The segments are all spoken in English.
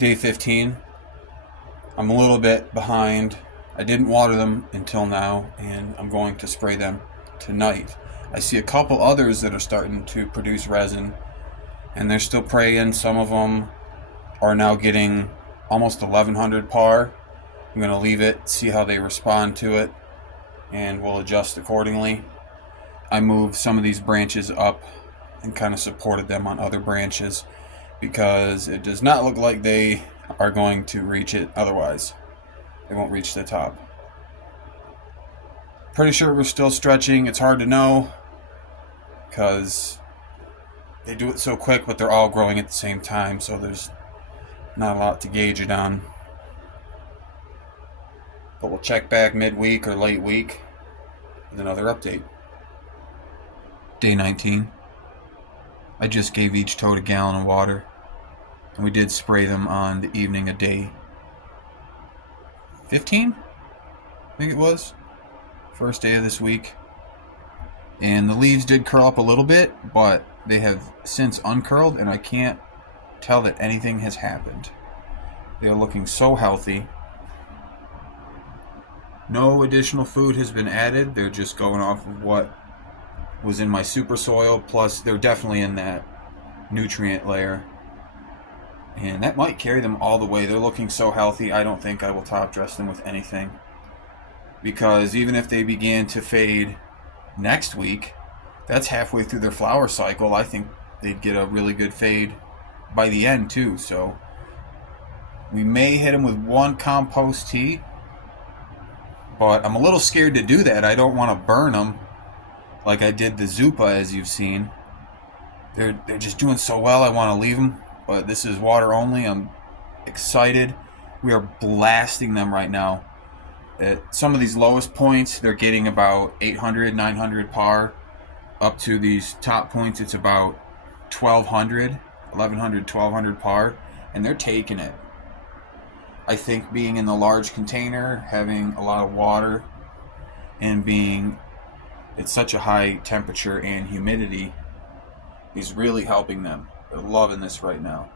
Day 15. I'm a little bit behind. I didn't water them until now, and I'm going to spray them tonight. I see a couple others that are starting to produce resin, and they're still praying. Some of them are now getting almost 1100 par. I'm going to leave it, see how they respond to it, and we'll adjust accordingly. I moved some of these branches up and kind of supported them on other branches because it does not look like they are going to reach it otherwise. They won't reach the top. Pretty sure we're still stretching. It's hard to know because they do it so quick, but they're all growing at the same time, so there's not a lot to gauge it on. But we'll check back midweek or late week with another update. Day 19. I just gave each toad a gallon of water, and we did spray them on the evening of day 15, I think it was, first day of this week. And the leaves did curl up a little bit, but they have since uncurled, and I can't tell that anything has happened. They are looking so healthy. No additional food has been added. They're just going off of what was in my super soil, plus they're definitely in that nutrient layer, and that might carry them all the way. They're looking so healthy. I don't think I will top dress them with anything, because even if they began to fade next week, that's halfway through their flower cycle. I think they'd get a really good fade by the end too. So we may hit them with one compost tea, but I'm a little scared to do that. I don't want to burn them like I did the Zupa, as you've seen. They're just doing so well, I want to leave them, but this is water only. I'm excited. We are blasting them right now. At some of these lowest points, they're getting about 800, 900 par. Up to these top points, it's about 1200, 1100, 1200 par, and they're taking it. I think being in the large container, having a lot of water, and being at such a high temperature and humidity is really helping them. They're loving this right now.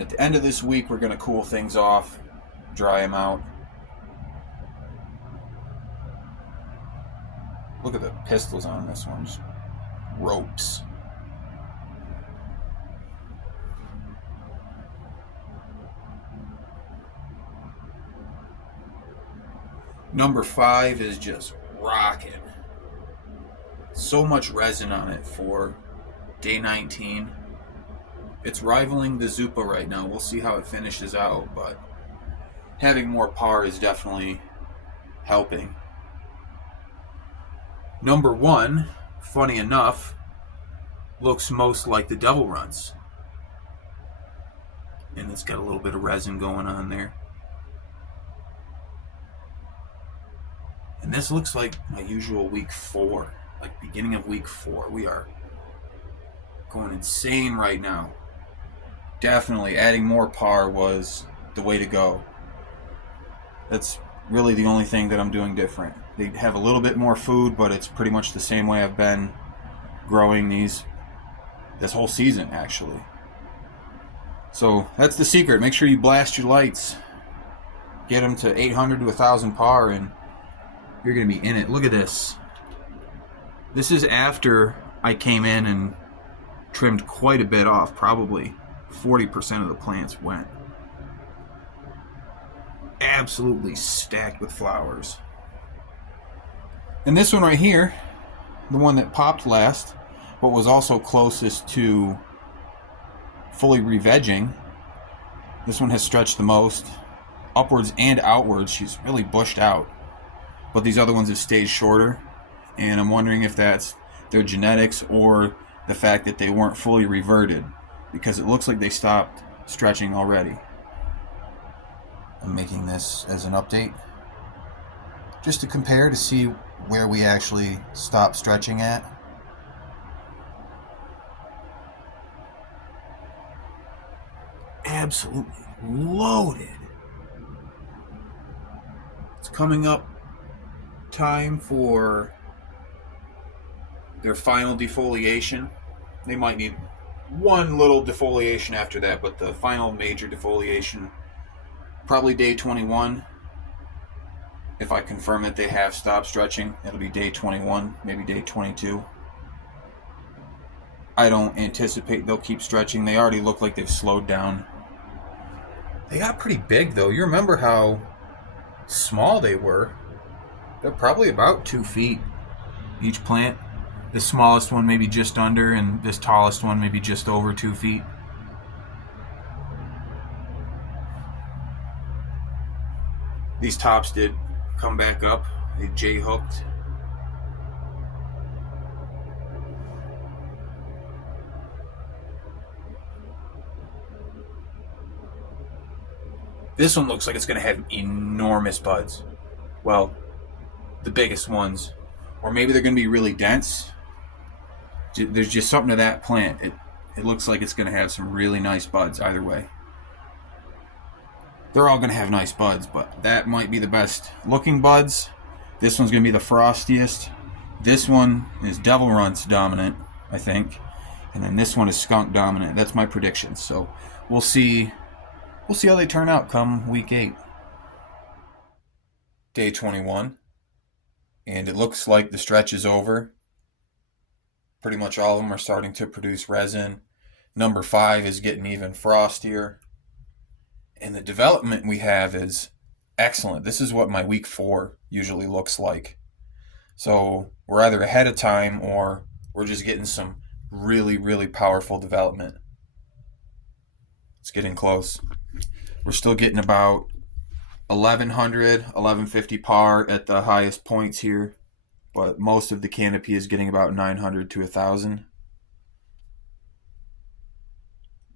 At the end of this week, we're going to cool things off, dry them out. Look at the pistils on this one, just ropes. Number 5 is just rocking. So much resin on it for day 19. It's rivaling the Zupa right now. We'll see how it finishes out, but having more par is definitely helping. Number 1, funny enough, looks most like the Devil Runtz. And it's got a little bit of resin going on there. And this looks like my usual week 4, like beginning of week 4. We are going insane right now. Definitely adding more par was the way to go. That's really the only thing that I'm doing different. They have a little bit more food, but it's pretty much the same way I've been growing these this whole season, actually. So that's the secret. Make sure you blast your lights. Get them to 800 to 1,000 par, and you're going to be in it. Look at this. This is after I came in and trimmed quite a bit off. Probably 40% of the plants went. Absolutely stacked with flowers. And this one right here, the one that popped last, but was also closest to fully re-vegging, this one has stretched the most. Upwards and outwards, she's really bushed out. But these other ones have stayed shorter, and I'm wondering if that's their genetics or the fact that they weren't fully reverted, because it looks like they stopped stretching already. I'm making this as an update, just to compare to see where we actually stopped stretching at. Absolutely loaded. It's coming up time for their final defoliation. They might need one little defoliation after that, but the final major defoliation, probably day 21. If I confirm that they have stopped stretching, it'll be day 21, maybe day 22. I don't anticipate they'll keep stretching. They already look like they've slowed down. They got pretty big, though. You remember how small they were. They're probably about 2 feet each plant. The smallest one maybe just under, and this tallest one maybe just over 2 feet. These tops did come back up. They J-hooked. This one looks like it's going to have enormous buds. Well, the biggest ones. Or maybe they're going to be really dense. There's just something to that plant. It looks like it's going to have some really nice buds either way. They're all going to have nice buds, but that might be the best looking buds. This one's going to be the frostiest. This one is Devil Runtz dominant, I think. And then this one is Skunk dominant. That's my prediction. So we'll see. We'll see how they turn out come week 8. Day 21. And it looks like the stretch is over. Pretty much all of them are starting to produce resin. Number 5 is getting even frostier. And the development we have is excellent. This is what my week 4 usually looks like. So we're either ahead of time or we're just getting some really, really powerful development. It's getting close. We're still getting about 1100, 1150 par at the highest points here, but most of the canopy is getting about 900 to 1000.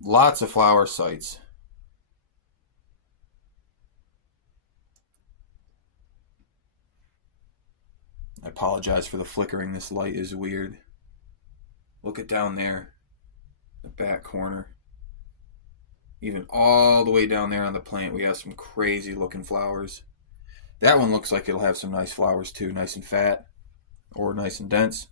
Lots of flower sites. I apologize for the flickering. This light is weird. Look at down there, the back corner. Even all the way down there on the plant, we have some crazy looking flowers. That one looks like it'll have some nice flowers too, nice and fat or nice and dense.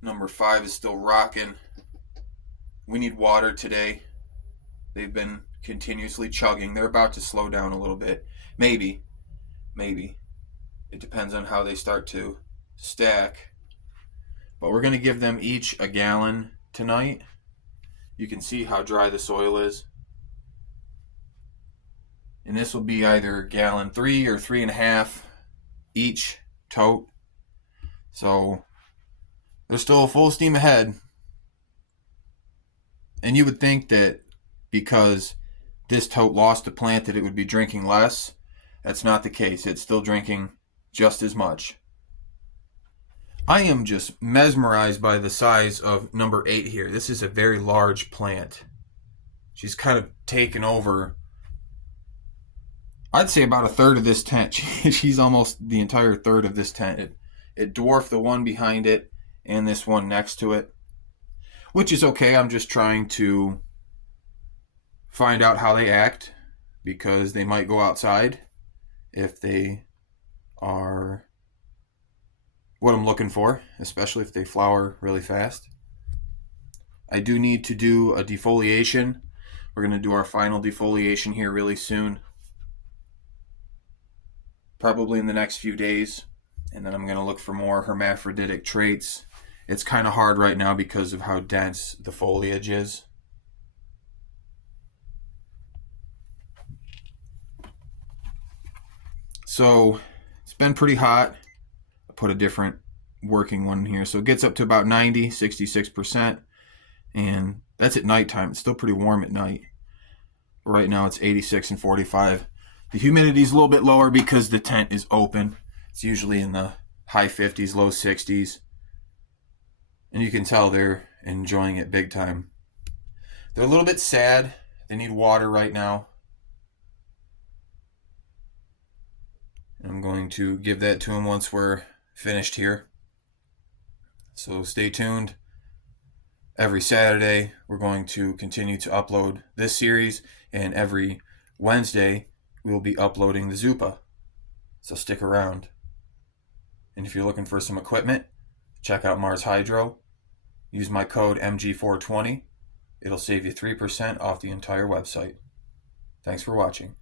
Number 5 is still rocking. We need water today. They've been continuously chugging. They're about to slow down a little bit. Maybe. It depends on how they start to stack. But we're going to give them each a gallon tonight. You can see how dry the soil is. And this will be either gallon 3 or 3.5 each tote. So they're still full steam ahead. And you would think that because this tote lost a plant that it would be drinking less. That's not the case. It's still drinking just as much. I am just mesmerized by the size of number 8 here. This is a very large plant. She's kind of taken over, I'd say, about a third of this tent. She's almost the entire third of this tent. It dwarfed the one behind it and this one next to it, which is okay. I'm just trying to find out how they act, because they might go outside if they are what I'm looking for, especially if they flower really fast. I do need to do a defoliation. We're going to do our final defoliation here really soon, probably in the next few days, and then I'm going to look for more hermaphroditic traits. It's kind of hard right now because of how dense the foliage is. So it's been pretty hot. I put a different working one here. So it gets up to about 90, 66%. And that's at nighttime. It's still pretty warm at night. Right now it's 86 and 45. The humidity is a little bit lower because the tent is open. It's usually in the high 50s, low 60s. And you can tell they're enjoying it big time. They're a little bit sad. They need water right now. I'm going to give that to them once we're finished here. So stay tuned. Every Saturday, we're going to continue to upload this series, and every Wednesday, we'll be uploading the Zupa. So stick around. And if you're looking for some equipment, Check out Mars Hydro. Use my code MG420. It'll save you 3% off the entire website. Thanks for watching.